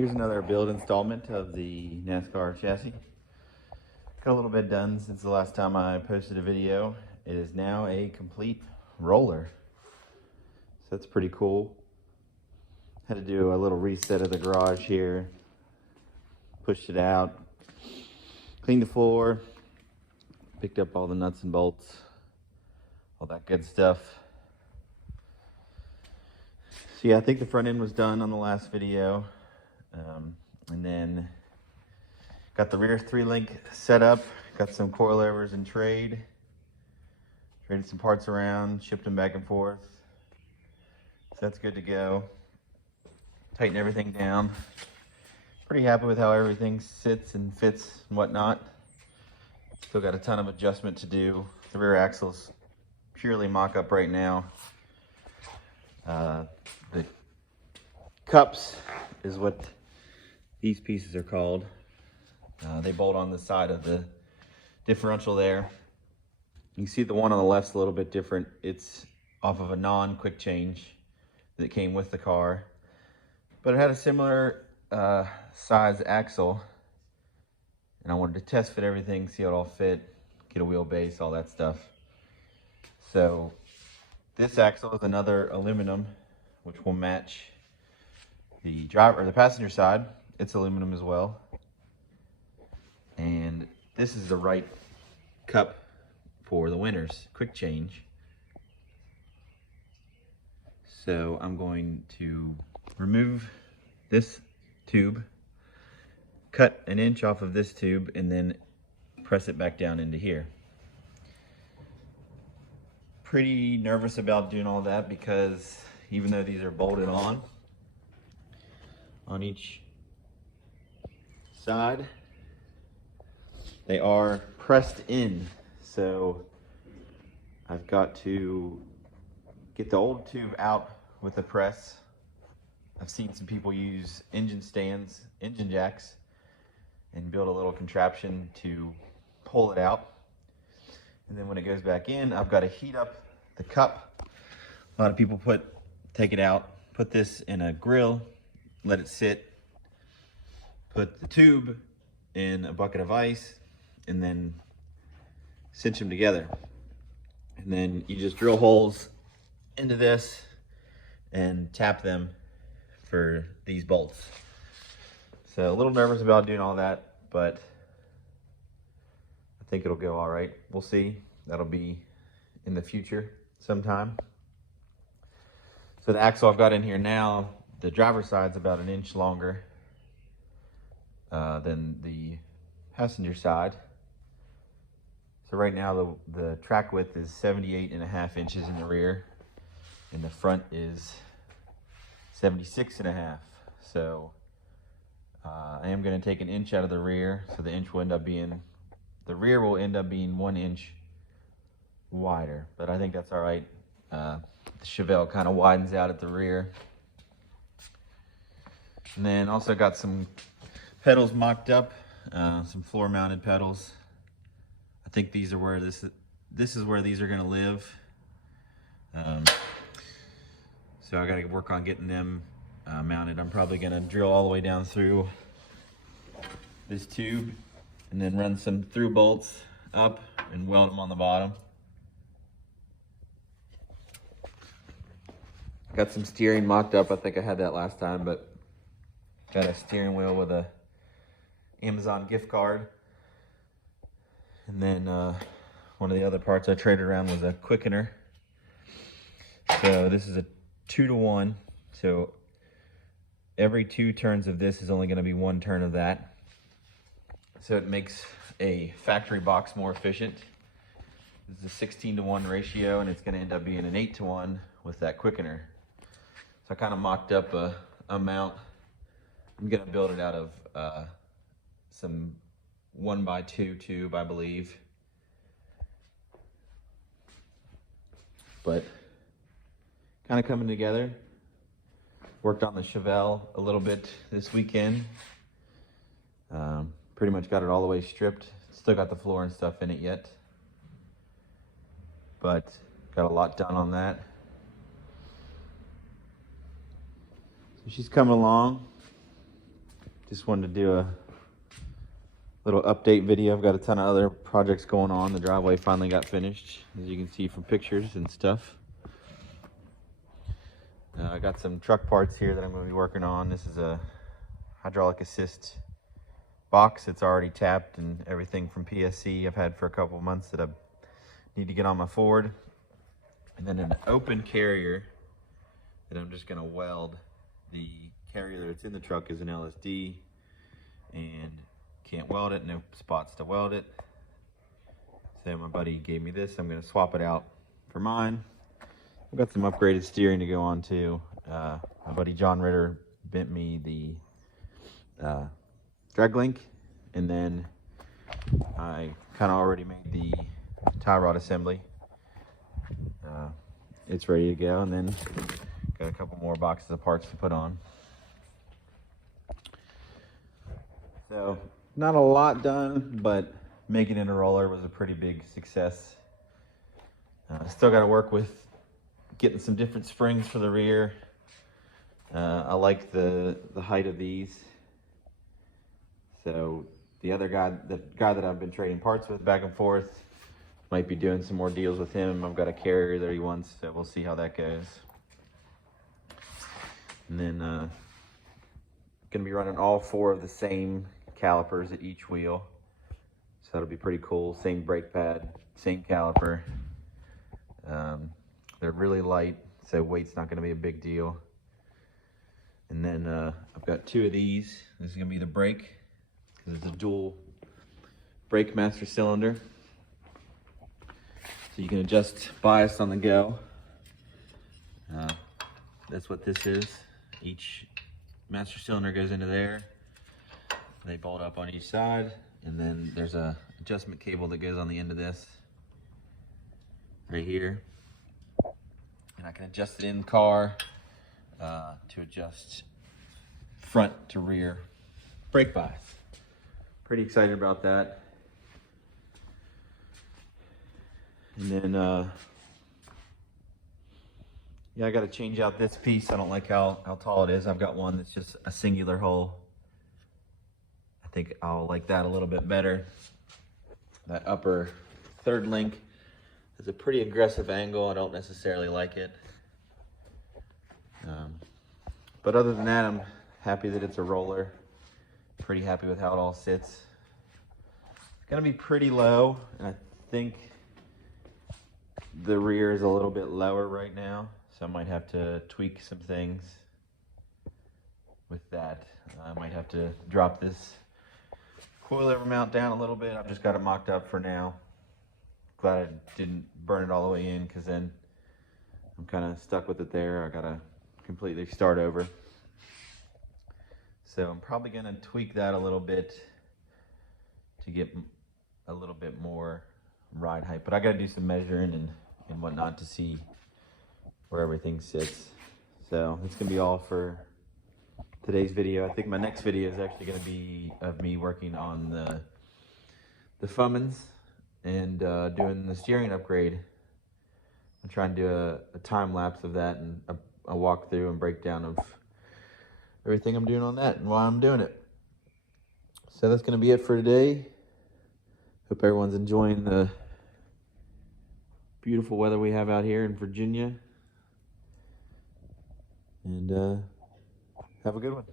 Here's another build installment of the Nascar chassis. Got a little bit done since the last time I posted a video. It is now a complete roller. So that's pretty cool. Had to do a little reset of the garage here. Pushed it out. Cleaned the floor. Picked up all the nuts and bolts. All that good stuff. So yeah, I think the front end was done on the last video. And then got the rear 3-link set up, got some coilovers in trade, traded some parts around, shipped them back and forth. So that's good to go. Tighten everything down. Pretty happy with how everything sits and fits and whatnot. Still got a ton of adjustment to do. The rear axle's purely mock-up right now. The cups is what these pieces are called. They bolt on the side of the differential there. You can see the one on the left's a little bit different. It's off of a non-quick change that came with the car, but it had a similar size axle, and I wanted to test fit everything, see how it all fit, get a wheelbase, all that stuff. So this axle is another aluminum, which will match the driver or the passenger side. It's aluminum as well. And this is the right cup for the winner's quick change. So I'm going to remove this tube, cut an inch off of this tube, and then press it back down into here. Pretty nervous about doing all that because even though these are bolted on each side, they are pressed in. So I've got to get the old tube out with the press. I've seen some people use engine stands, engine jacks, and build a little contraption to pull it out. And then when it goes back in, I've got to heat up the cup. A lot of people take it out, put this in a grill, let it sit, put the tube in a bucket of ice, and then cinch them together. And then you just drill holes into this and tap them for these bolts. So a little nervous about doing all that, but I think it'll go all right. We'll see. That'll be in the future sometime. So the axle I've got in here now, the driver's side's about an inch longer than the passenger side. So right now the track width is 78.5 inches in the rear, and the front is 76.5. So I am going to take an inch out of the rear, so the rear will end up being 1 inch wider, but I think that's all right. The Chevelle kind of widens out at the rear. And then also got some pedals mocked up, some floor mounted pedals. I think these are where this is where these are going to live. So I got to work on getting them mounted. I'm probably going to drill all the way down through this tube and then run some through bolts up and weld them on the bottom. Got some steering mocked up. I think I had that last time, but got a steering wheel with a Amazon gift card. And then one of the other parts I traded around was a quickener. So this is a 2-to-1. So every 2 turns of this is only going to be 1 turn of that. So it makes a factory box more efficient. This is a 16-to-1 ratio, and it's going to end up being an 8-to-1 with that quickener. So I kind of mocked up a mount. I'm going to build it out of some 1x2 tube, I believe. But kind of coming together. Worked on the Chevelle a little bit this weekend. Pretty much got it all the way stripped. Still got the floor and stuff in it yet, but got a lot done on that. So she's coming along. just wanted to do a little update video. I've got a ton of other projects going on. The driveway finally got finished, as you can see from pictures and stuff. I got some truck parts here that I'm going to be working on. This is a hydraulic assist box. It's already tapped, and everything from PSC I've had for a couple of months that I need to get on my Ford. And then an open carrier that I'm just going to weld. The carrier that's in the truck is an LSD, and can't weld it, no spots to weld it. So my buddy gave me this. I'm going to swap it out for mine. I've got some upgraded steering to go on too. My buddy John Ritter bent me the drag link, and then I kind of already made the tie rod assembly. It's ready to go, and then got a couple more boxes of parts to put on. So not a lot done, but making it a roller was a pretty big success. Still got to work with getting some different springs for the rear. I like the height of these. So the other guy, the guy that I've been trading parts with back and forth, might be doing some more deals with him. I've got a carrier that he wants, so we'll see how that goes. And then gonna be running all 4 of the same calipers at each wheel. So that'll be pretty cool. Same brake pad, same caliper. They're really light, so weight's not gonna be a big deal. And then I've got 2 of these. This is gonna be the brake, because it's a dual brake master cylinder. So you can adjust bias on the go. That's what this is. Each master cylinder goes into there. They bolt up on each side, and then there's a adjustment cable that goes on the end of this right here. And I can adjust it in the car to adjust front to rear brake bias. Pretty excited about that. And then, yeah, I got to change out this piece. I don't like how tall it is. I've got one that's just a singular hole. I think I'll like that a little bit better. That upper 3rd link is a pretty aggressive angle. I don't necessarily like it. But other than that, I'm happy that it's a roller. Pretty happy with how it all sits. It's gonna be pretty low, and I think the rear is a little bit lower right now, so I might have to tweak some things with that. I might have to drop this coilover mount down a little bit. I've just got it mocked up for now. Glad I didn't burn it all the way in, because then I'm kind of stuck with it there. I gotta completely start over. So I'm probably gonna tweak that a little bit to get a little bit more ride height, but I gotta do some measuring and whatnot to see where everything sits. So that's gonna be all for today's video. I think my next video is actually gonna be of me working on the Fummins and doing the steering upgrade. I'm trying to do a time lapse of that, and a walkthrough and breakdown of everything I'm doing on that and why I'm doing it. So that's gonna be it for today. Hope everyone's enjoying the beautiful weather we have out here in Virginia. And have a good one.